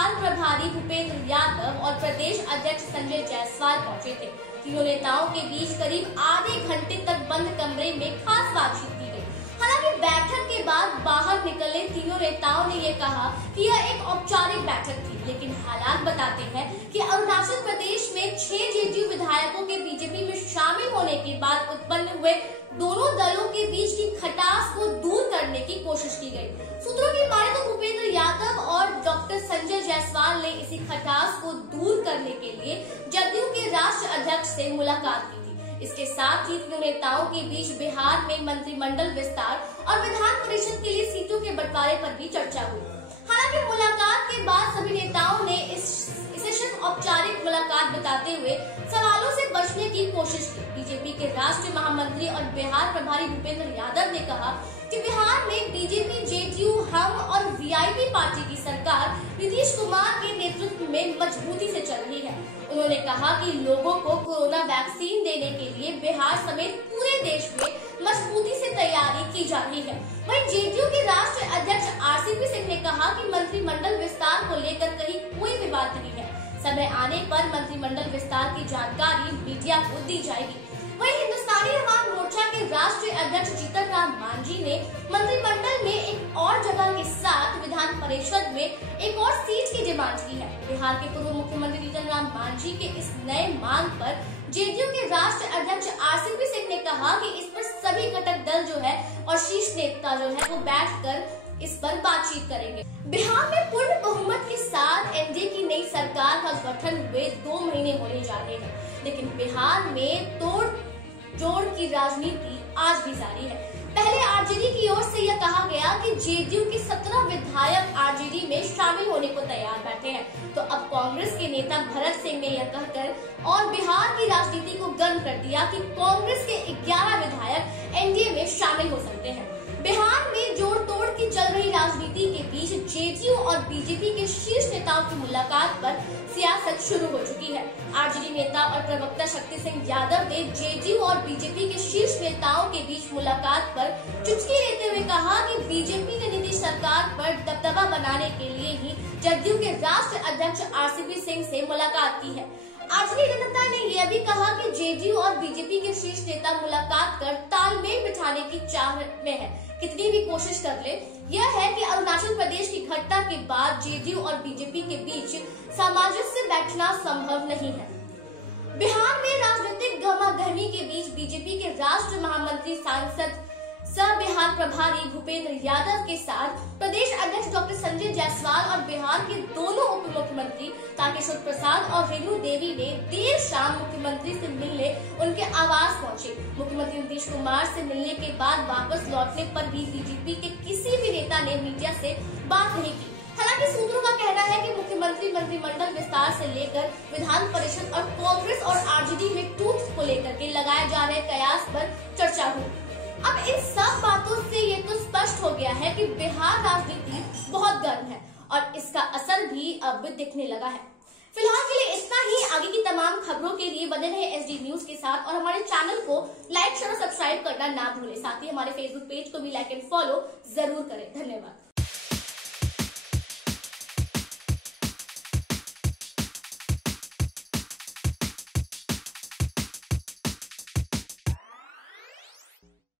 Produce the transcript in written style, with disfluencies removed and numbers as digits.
बिहार प्रभारी भूपेंद्र यादव और प्रदेश अध्यक्ष संजय जायसवाल पहुंचे थे। तीनों नेताओं के बीच करीब आधे घंटे तक बंद कमरे में खास बातचीत की गई। हालांकि बैठक के बाद बाहर निकले तीनों नेताओं ने ये कहा कि यह एक औपचारिक बैठक थी, लेकिन हालात बताते हैं कि अरुणाचल प्रदेश में 6 जेडीयू विधायकों के बीजेपी में शामिल होने के बाद उत्पन्न हुए दोनों दलों के बीच की खटास को दूर करने की कोशिश की गई। सूत्रों की माने तो भूपेंद्र यादव और डॉक्टर संजय जायसवाल ने इसी खटास को दूर करने के लिए जदयू के राष्ट्रीय अध्यक्ष से मुलाकात की थी। इसके साथ ही तीनों नेताओं के बीच बिहार में मंत्रिमंडल विस्तार और विधान परिषद के लिए सीटों के बंटवारे पर भी चर्चा हुई। हालांकि मुलाकात के बाद सभी नेताओं ने इसे सिर्फ औपचारिक मुलाकात बताते हुए सवालों से बचने की कोशिश की। बीजेपी के राष्ट्रीय महामंत्री और बिहार प्रभारी भूपेंद्र यादव ने कहा कि बिहार में बीजेपी, जेडीयू, हम और वीआईपी पार्टी की सरकार नीतीश कुमार के नेतृत्व में मजबूती से चल रही है। उन्होंने कहा कि लोगों को कोरोना वैक्सीन देने के लिए बिहार समेत पूरे देश में मजबूती से तैयारी की जा रही है। वहीं जेडीयू के राष्ट्रीय अध्यक्ष आरसीपी सिंह ने कहा कि मंत्रिमंडल विस्तार को लेकर कहीं कोई विवाद नहीं है। समय आने पर मंत्रिमंडल विस्तार की जानकारी मीडिया को दी जाएगी। वहीं हिंदुस्तानी अवाम मोर्चा के राष्ट्रीय अध्यक्ष जीतन राम मांझी ने मंत्रिमंडल में एक और जगह के साथ विधान परिषद में एक और सीट की डिमांड की है। बिहार के पूर्व मुख्यमंत्री जीतन राम मांझी के इस नए मांग पर जेडीयू के राष्ट्रीय अध्यक्ष आरसीपी सिंह ने कहा कि इस पर सभी घटक दल जो है और शीर्ष नेता जो है वो बैठकर इस पर बातचीत करेंगे। बिहार में पूर्ण बहुमत के साथ एनडीए की नई सरकार का गठन हुए 2 महीने होने जा रहे हैं, लेकिन बिहार में तोड़ जोड़ की राजनीति आज भी जारी है। पहले आरजेडी की ओर से यह कहा गया कि जेडीयू के 17 विधायक आरजेडी में शामिल होने को तैयार बैठे हैं, तो अब कांग्रेस के नेता भरत सिंह ने यह कहकर और बिहार की राजनीति को गर्म कर दिया कि कांग्रेस के 11 विधायक एनडीए में शामिल हो सकते हैं। बिहार में जोड़ तोड़ की चल रही राजनीति के बीच जेडीयू और बीजेपी के शीर्ष नेताओं की मुलाकात पर सियासत शुरू हो चुकी है। आरजेडी नेता और प्रवक्ता शक्ति सिंह यादव ने जेडीयू और बीजेपी के शीर्ष नेताओं के बीच मुलाकात पर चुटकी लेते हुए कहा कि बीजेपी ने नीतीश सरकार पर दबदबा बनाने के लिए ही जदयू के राष्ट्रीय अध्यक्ष आरसीपी सिंह से मुलाकात की है। आरजेडी जनता ने यह भी कहा कि जेडीयू और बीजेपी के शीर्ष नेता मुलाकात कर तालमेल बिठाने की चाह में है। कितनी भी कोशिश कर ले, यह है कि अरुणाचल प्रदेश की घटना के बाद जेडीयू और बीजेपी के बीच सामंजस्य बैठना संभव नहीं है। बिहार में राजनीतिक गहमागहमी के बीच बीजेपी के राष्ट्रीय महामंत्री सांसद सह बिहार प्रभारी भूपेंद्र यादव के साथ प्रदेश अध्यक्ष डॉक्टर संजय जायसवाल और बिहार के दोनों उप मुख्यमंत्री तारकिशोर प्रसाद और रेणु देवी ने देर शाम मुख्यमंत्री से मिलने उनके आवास पहुंचे। मुख्यमंत्री नीतीश कुमार से मिलने के बाद वापस लौटने पर भी बीजेपी के किसी भी नेता ने मीडिया से बात नहीं की। हालांकि सूत्रों का कहना है कि मुख्यमंत्री मंत्रिमंडल विस्तार से लेकर विधान परिषद और कांग्रेस और आरजेडी में टूट को लेकर के लगाए जा रहे कयास पर चर्चा हुई। अब इन सब बातों से ये तो स्पष्ट हो गया है कि बिहार राजनीति बहुत गर्म है और इसका असर भी अब दिखने लगा है। फिलहाल के लिए इतना ही। आगे की तमाम खबरों के लिए बने रहे एसडी न्यूज के साथ और हमारे चैनल को लाइक, शेयर और सब्सक्राइब करना ना भूलें। साथ ही हमारे फेसबुक पेज को भी लाइक एंड फॉलो जरूर करें। धन्यवाद।